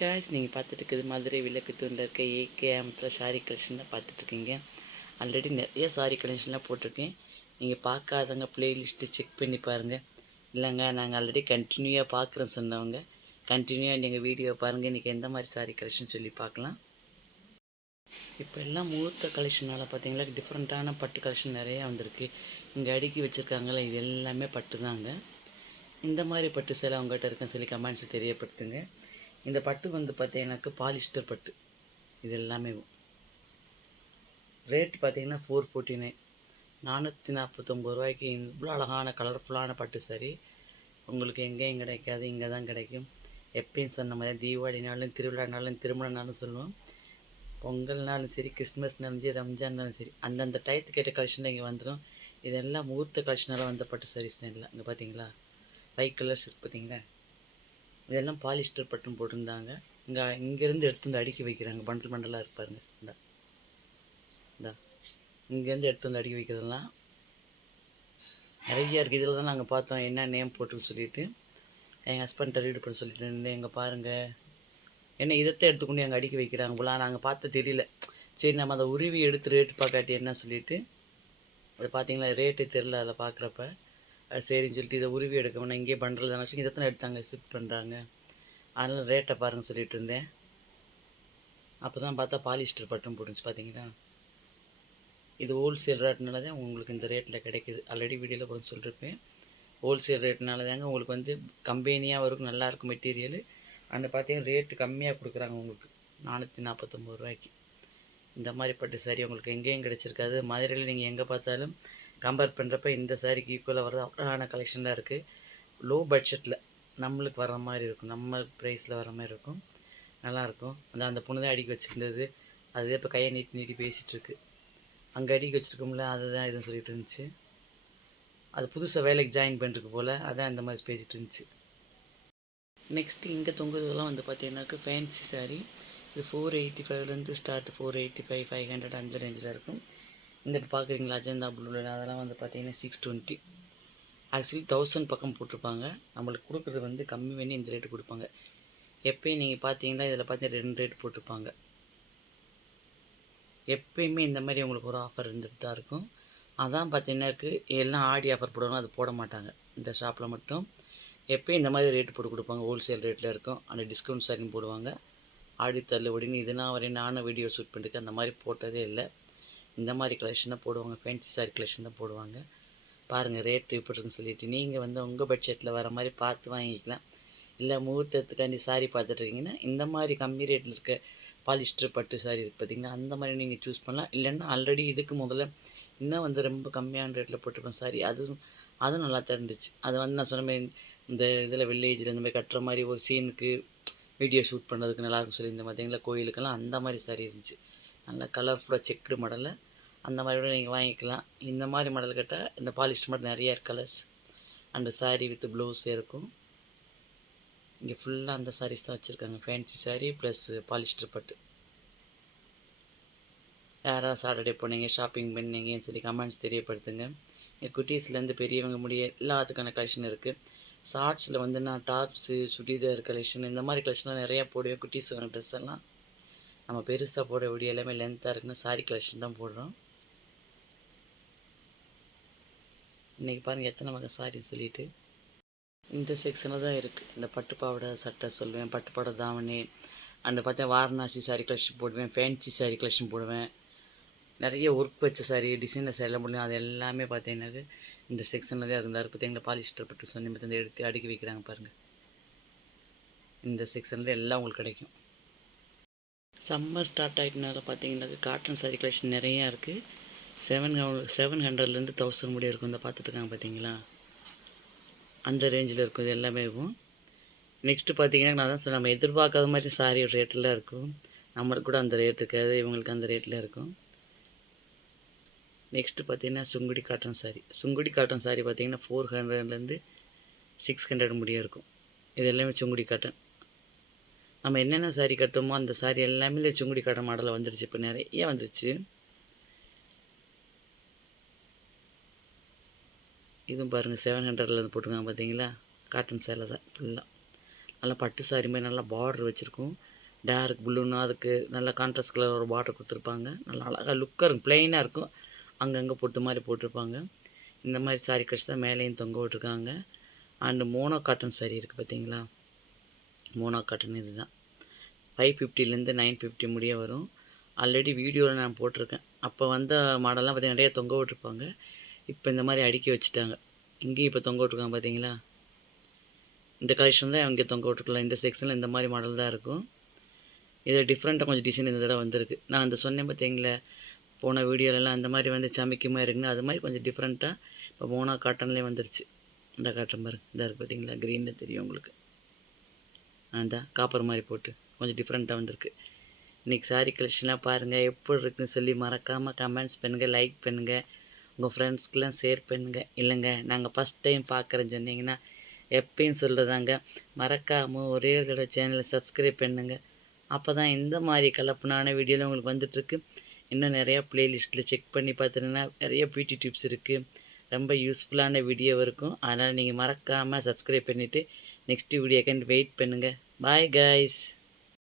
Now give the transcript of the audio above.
Case நீங்கள் பார்த்துட்டு மதுரை விளக்கு தூண்டில் இருக்க ஏகே அமத்தில் சாரி கலெக்ஷன் தான் பார்த்துட்ருக்கீங்க ஆல்ரெடி நிறைய சாரி கலெக்ஷன்லாம் போட்டிருக்கேன். நீங்கள் பார்க்காதவங்க ப்ளேலிஸ்ட்டு செக் பண்ணி பாருங்கள் இல்லைங்க நாங்கள் ஆல்ரெடி கண்டினியூவாக பார்க்குறோம் சொன்னவங்க. கண்டினியூவாக நீங்கள் வீடியோ பாருங்கள் இன்றைக்கி எந்த மாதிரி சாரி கலெக்ஷன் சொல்லி பார்க்கலாம். இப்போ எல்லாம் முகூர்த்த கலெக்ஷனால் பார்த்தீங்களா டிஃப்ரெண்ட்டான பட்டு கலெக்ஷன் நிறையா வந்திருக்கு. இங்கே அடுக்கி வச்சுருக்காங்களே இது எல்லாமே பட்டு தாங்க இந்த மாதிரி பட்டு சேலை அவங்ககிட்ட இருக்குன்னு சொல்லி கமெண்ட்ஸ் தெரியப்படுத்துங்க. இந்த பட்டு வந்து பார்த்தீங்கன்னாக்க பாலிஸ்டர் பட்டு. இது எல்லாமே ரேட் பார்த்தீங்கன்னா ஃபோர் ஃபோர்ட்டி நைன் நானூற்றி நாற்பத்தொம்பது ரூபாய்க்கு இவ்வளோ அழகான கலர்ஃபுல்லான பட்டு சரி உங்களுக்கு எங்கேயும் கிடைக்காது இங்கே தான் கிடைக்கும். எப்பயும் சொன்ன மாதிரி தீபாவளினாலும் திருவிழானாலும் திருமணம்னாலும் சொல்லுவோம். பொங்கல்னாலும் சரி கிறிஸ்மஸ்னாலும் சரி ரம்ஜான்னாலும் சரி அந்தந்த டயத்துக்கு கேட்ட கலெக்ஷனில் இங்கே வந்துடும் இதெல்லாம் முகூர்த்த கலெக்ஷனால் வந்த பட்டு சாரீஸ் தான் இல்லை இங்கே பார்த்தீங்களா ஃபைவ் கலர்ஸ் இருக்கு பார்த்தீங்களா இதெல்லாம் பாலிஸ்டர் பட்டும் போட்டிருந்தாங்க. இங்கே இங்கேருந்து எடுத்து வந்து அடுக்கி வைக்கிறாங்க. பண்டல் பண்டலாக இருப்பாருங்க இந்தா. இந்தா. இங்கேருந்து எடுத்து வந்து அடுக்கி வைக்கிறதெல்லாம் நிறைய இருக்குது இதில் தான் நாங்கள் பார்த்தோம் என்ன நேம் போட்டுன்னு சொல்லிட்டு. எங்கள் ஹஸ்பண்ட்டை ரீடு பண்ண சொல்லிட்டு இருந்தேன். இங்கே பாருங்கள் என்ன இதத்தை எடுத்துக்கொண்டு அங்கே அடுக்கி வைக்கிறாங்க போல. நாங்கள் பார்த்து தெரியல. சரி நம்ம அதை உருவி எடுத்து ரேட்டு பார்க்காட்டி என்ன சொல்லிட்டு. அது பார்த்தீங்களா? ரேட்டு தெரில அதில் பார்க்குறப்ப. சரின்னு சொல்லிட்டு இதை உருவி எடுக்க வேணாம் இங்கேயே பண்ணுறது தானே வச்சு இதைத்தானே எடுத்தாங்க ஷிஃப்ட் பண்ணுறாங்க அதனால் ரேட்டை பாருங்க சொல்லிட்டு இருந்தேன். அப்போ தான் பார்த்தா பாலிஸ்டர் பட்டும் போட்டுச்சு பார்த்தீங்களா இது ஹோல்சேல் ரேட்னால தான் உங்களுக்கு இந்த ரேட்டில் கிடைக்குது. ஆல்ரெடி வீடியோவில் கூட சொல்லியிருப்பேன் ஹோல்சேல் ரேட்னால தாங்க உங்களுக்கு வந்து கம்பெனியாக வரும் நல்லாயிருக்கும் மெட்டீரியல் அந்த பார்த்தீங்கன்னா ரேட்டு கம்மியாக கொடுக்குறாங்க உங்களுக்கு. நானூற்றி நாற்பத்தொம்பது ரூபாய்க்கு. இந்த மாதிரி பட்டு சாரி உங்களுக்கு எங்கேயும் கிடச்சிருக்காது. மதுரையில் நீங்கள் எங்கே பார்த்தாலும் கம்பேர் பண்ணுறப்ப இந்த சாரிக்கு ஈக்குவலாக வரது அவ்வளோயான கலெக்ஷனாக இருக்குது லோ பட்ஜெட்டில் நம்மளுக்கு வர மாதிரி இருக்கும். நம்ம ப்ரைஸில் வர மாதிரி இருக்கும். நல்லாயிருக்கும் அந்த அந்த பொண்ணு தான் அடிக்க வச்சுருந்தது. அது இப்போ கையை நீட்டி நீட்டி பேசிகிட்ருக்கு அங்கே அடிக்க வச்சுருக்கோம்ல அதுதான் இதுன்னு சொல்லிட்டு இருந்துச்சு. அது புதுசாக வேலைக்கு ஜாயின் பண்ணிருக்கு போல் அதான் இந்த மாதிரி பேசிகிட்டு இருந்துச்சு. நெக்ஸ்ட்டு இங்கே தொங்குறதுலாம் வந்து பார்த்தீங்கன்னாக்க ஃபேன்சி சாரீ இது ஃபோர் எயிட்டி ஃபைவ்லேருந்து start four eighty five five hundred அந்த ரேஞ்சில் இருக்கும். இந்த பார்க்குறீங்களா அஜந்தா ப்ளூவில் அதெல்லாம் வந்து பார்த்தீங்கன்னா சிக்ஸ் டுவெண்ட்டி ஆக்சுவலி தௌசண்ட் பக்கம் போட்டிருப்பாங்க. நம்மளுக்கு கொடுக்குறது வந்து கம்மி பண்ணி இந்த ரேட்டு கொடுப்பாங்க. எப்பயும் நீங்கள் பார்த்தீங்கன்னா இதில் பார்த்தீங்கன்னா ரெண்டு ரேட் போட்டிருப்பாங்க. எப்பயுமே இந்த மாதிரி உங்களுக்கு ஒரு ஆஃபர் இருந்துகிட்டு தான் இருக்கும். அதான் பார்த்தீங்கன்னாக்கு எல்லாம் ஆடி ஆஃபர் போடுவாங்க அது போட மாட்டாங்க. இந்த ஷாப்பில் மட்டும். எப்பயும் இந்த மாதிரி ரேட்டு போட்டு கொடுப்பாங்க. ஹோல்சேல் ரேட்டில் இருக்கும். அந்த டிஸ்கவுண்ட் சரின்னு போடுவாங்க. ஆடி தள்ளுபடின்னு இதெல்லாம் வரையும் நானும் வீடியோ ஷூட் பண்ணிட்டு அந்த மாதிரி போட்டதே இல்லை. இந்த மாதிரி கலெக்ஷன் தான் போடுவாங்க ஃபேன்சி சாரி கலெக்ஷன் தான் போடுவாங்க. பாருங்கள் ரேட்டு இப்படி இருக்குன்னு சொல்லிட்டு. நீங்கள் வந்து உங்கள் பட்ஜெட்டில் வர மாதிரி பார்த்து வாங்கிக்கலாம். இல்லை முகூர்த்தத்துக்காண்டி சாரி பார்த்துட்ருக்கீங்கன்னா இந்த மாதிரி கம்மி ரேட்டில் இருக்க பாலிஸ்டர் பட்டு சாரி இருக்குது பார்த்தீங்கன்னா அந்த மாதிரி நீங்கள் சூஸ் பண்ணலாம். இல்லைன்னா ஆல்ரெடி இதுக்கு முதல்ல இன்னும் வந்து ரொம்ப கம்மியான ரேட்டில் போட்டிருப்போம் சாரி அதுவும் அதுவும் நல்லா தான் இருந்துச்சு. அது வந்து நான் சொன்ன மாதிரி இந்த இதில் வில்லேஜில் இந்த மாதிரி கட்டுற மாதிரி ஒரு சீனுக்கு வீடியோ ஷூட் பண்ணுறதுக்கு நல்லாயிருக்கும் சொல்லி இந்த மாதிரி கோயிலுக்கெல்லாம் அந்த மாதிரி சாரி இருந்துச்சு. நல்லா கலர்ஃபுல்லாக செக்குடு மாடலில் அந்த மாதிரி கூட நீங்கள் வாங்கிக்கலாம். இந்த மாதிரி மாடல் கேட்டால் இந்த பாலிஸ்டர் மாடல் நிறைய கலர்ஸ் அந்த சாரீ வித் ப்ளவுஸ் இருக்கும். இங்கே ஃபுல்லாக அந்த சாரீஸ் தான் வச்சுருக்காங்க. ஃபேன்சி சாரீ ப்ளஸ் பாலிஸ்டர் பட்டு யாராவது சாட்டர்டே போனீங்க ஷாப்பிங் பண்ணீங்கன்னு சொல்லி கமெண்ட்ஸ் தெரியப்படுத்துங்க. குட்டீஸ்லேருந்து பெரியவங்க முடிய எல்லாத்துக்கான கலெக்ஷன் இருக்குது ஷார்ட்ஸில் வந்து நான் டாப்ஸு சுடிதார் கலெக்ஷன் இந்த மாதிரி கலெக்ஷன்லாம் நிறையா போடுவேன். குட்டீஸ் ட்ரெஸ் எல்லாம். நம்ம பெருசாக போடுற வீடியோ எல்லாமே லென்த்தாக இருக்குன்னு சாரி கலெக்ஷன் தான் போடுறோம். இன்றைக்கி பாருங்கள் எத்தனை வகை சாரி சொல்லிட்டு. இந்த செக்ஷனில் தான் இருக்குது இந்த பட்டு பாவாடை சட்டை சொல்லுவேன் பட்டு பாவாடை தாவணி அந்த பார்த்தா வாரணாசி சாரி கலெக்ஷன் போடுவேன் ஃபேன்சி சாரி கலெக்ஷன் போடுவேன். நிறைய ஒர்க் வச்ச சாரி டிசைனர் சாரிலாம் போடுவேன். அது எல்லாமே பார்த்தீங்கன்னாக்க இந்த செக்ஷனில் தான் இருந்தார் பார்த்தீங்கன்னா பாலிஸ்டர் பட்டு சொன்னி பார்த்து எடுத்து அடுக்கி வைக்கிறாங்க பாருங்கள் இந்த செக்ஷனில் எல்லாம் உங்களுக்கு கிடைக்கும். சம்மர் ஸ்டார்ட் ஆகிட்டனால பார்த்தீங்கன்னாக்க காட்டன் சாரி கலெக்ஷன் நிறையா இருக்குது செவன் செவன் ஹண்ட்ரட்லேருந்து தௌசண்ட் முடிய இருக்கும். இந்த பார்த்துட்ருக்காங்க பார்த்தீங்களா அந்த ரேஞ்சில் இருக்கும். இது எல்லாமே இருக்கும். நெக்ஸ்ட்டு பார்த்தீங்கன்னா நான் தான் நம்ம எதிர்பார்க்காத மாதிரி சாரி ரேட்டில் இருக்கும். நம்மளுக்கு கூட அந்த ரேட் இருக்காது. இவங்களுக்கு அந்த ரேட்டில் இருக்கும். நெக்ஸ்ட்டு பார்த்தீங்கன்னா சுங்குடி காட்டன் சாரி சுங்குடி காட்டன் சாரி பார்த்தீங்கன்னா ஃபோர் ஹண்ட்ரட்லேருந்து சிக்ஸ் ஹண்ட்ரட் முடிய இருக்கும். இது எல்லாமே சுங்குடி காட்டன் நம்ம என்னென்ன சாரி கட்டுமோ அந்த சாரி எல்லாமே இந்த சுங்குடி கடை மாடலில் வந்துடுச்சு இப்போ நிறைய வந்துருச்சு. இதுவும் பாருங்கள் செவன் ஹண்ட்ரட்லேருந்து போட்டிருக்காங்க பார்த்தீங்களா காட்டன் சேலை தான் ஃபுல்லாக நல்லா பட்டு சாரி மாதிரி நல்லா பார்டர் வச்சுருக்கும். டார்க் ப்ளூன்னா அதுக்கு நல்லா கான்ட்ராஸ்ட் கலர் ஒரு பார்டர் கொடுத்துருப்பாங்க. நல்லா அழகாக லுக்காக இருக்கும் ப்ளைனாக இருக்கும். அங்கங்கே பொட்டு மாதிரி போட்டிருப்பாங்க. இந்த மாதிரி சாரி கட்ஸ் தான் மேலேயும் தொங்க விட்ருக்காங்க அண்டு மோனோ காட்டன் சாரி இருக்குது பார்த்தீங்களா மோனோ காட்டன் இதுதான் ஃபைவ் ஃபிஃப்டிலேருந்து நைன் ஃபிஃப்டி முடிய வரும். ஆல்ரெடி வீடியோவில் நான் போட்டிருக்கேன். அப்போ வந்த மாடல்லாம் பார்த்தீங்கன்னா நிறைய தொங்க விட்டுருப்பாங்க. இப்போ இந்த மாதிரி அடுக்கி வச்சுட்டாங்க. இங்கேயும் இப்போ தொங்க விட்ருக்காங்க பார்த்தீங்களா இந்த கலெக்ஷன் தான் இங்கே தொங்க விட்டுருக்கலாம். இந்த செக்ஷனில் இந்த மாதிரி மாடல் தான் இருக்கும். இதில் டிஃப்ரெண்ட்டாக கொஞ்சம் டிசைன் இந்த தடவை வந்திருக்கு. நான் அந்த சொன்னேன் பார்த்தீங்களா போன வீடியோலலாம் அந்த மாதிரி வந்து சமைக்குமா இருக்குங்க. அது மாதிரி கொஞ்சம் டிஃப்ரெண்ட்டாக இப்போ மோனா காட்டன்லேயே வந்துருச்சு. இந்த காட்டன் பாருங்க. இதாக இருக்குது பார்த்தீங்களா க்ரீனில் தெரியும் உங்களுக்கு. அந்த காப்பர் மாதிரி போட்டு கொஞ்சம் டிஃப்ரெண்ட்டாக வந்திருக்கு. இன்றைக்கி சாரி கலெக்ஷன்லாம் பாருங்கள் எப்படி இருக்குன்னு சொல்லி மறக்காமல் கமெண்ட்ஸ் பண்ணுங்கள் லைக் பண்ணுங்கள் உங்கள் ஃப்ரெண்ட்ஸ்க்கெலாம் ஷேர் பண்ணுங்கள் இல்லைங்க நாங்கள் ஃபஸ்ட் டைம் பார்க்குறேன்னு சொன்னீங்கன்னா எப்பயும் சொல்கிறதாங்க மறக்காமல் ஒரே தடவை சேனலை சப்ஸ்கிரைப் பண்ணுங்கள் அப்போ தான் இந்த மாதிரி கலப்பனான வீடியோலாம் உங்களுக்கு வந்துட்டுருக்கு. இன்னும் நிறையா ப்ளேலிஸ்ட்டில் செக் பண்ணி பார்த்துட்டீங்கன்னா நிறைய பியூட்டி டிப்ஸ் இருக்குது ரொம்ப யூஸ்ஃபுல்லான வீடியோ இருக்கும். அதனால் நீங்கள் மறக்காமல் சப்ஸ்கிரைப் பண்ணிவிட்டு நெக்ஸ்ட் வீடியோக்காண்டி வெயிட் பண்ணுங்கள் பாய் கைஸ்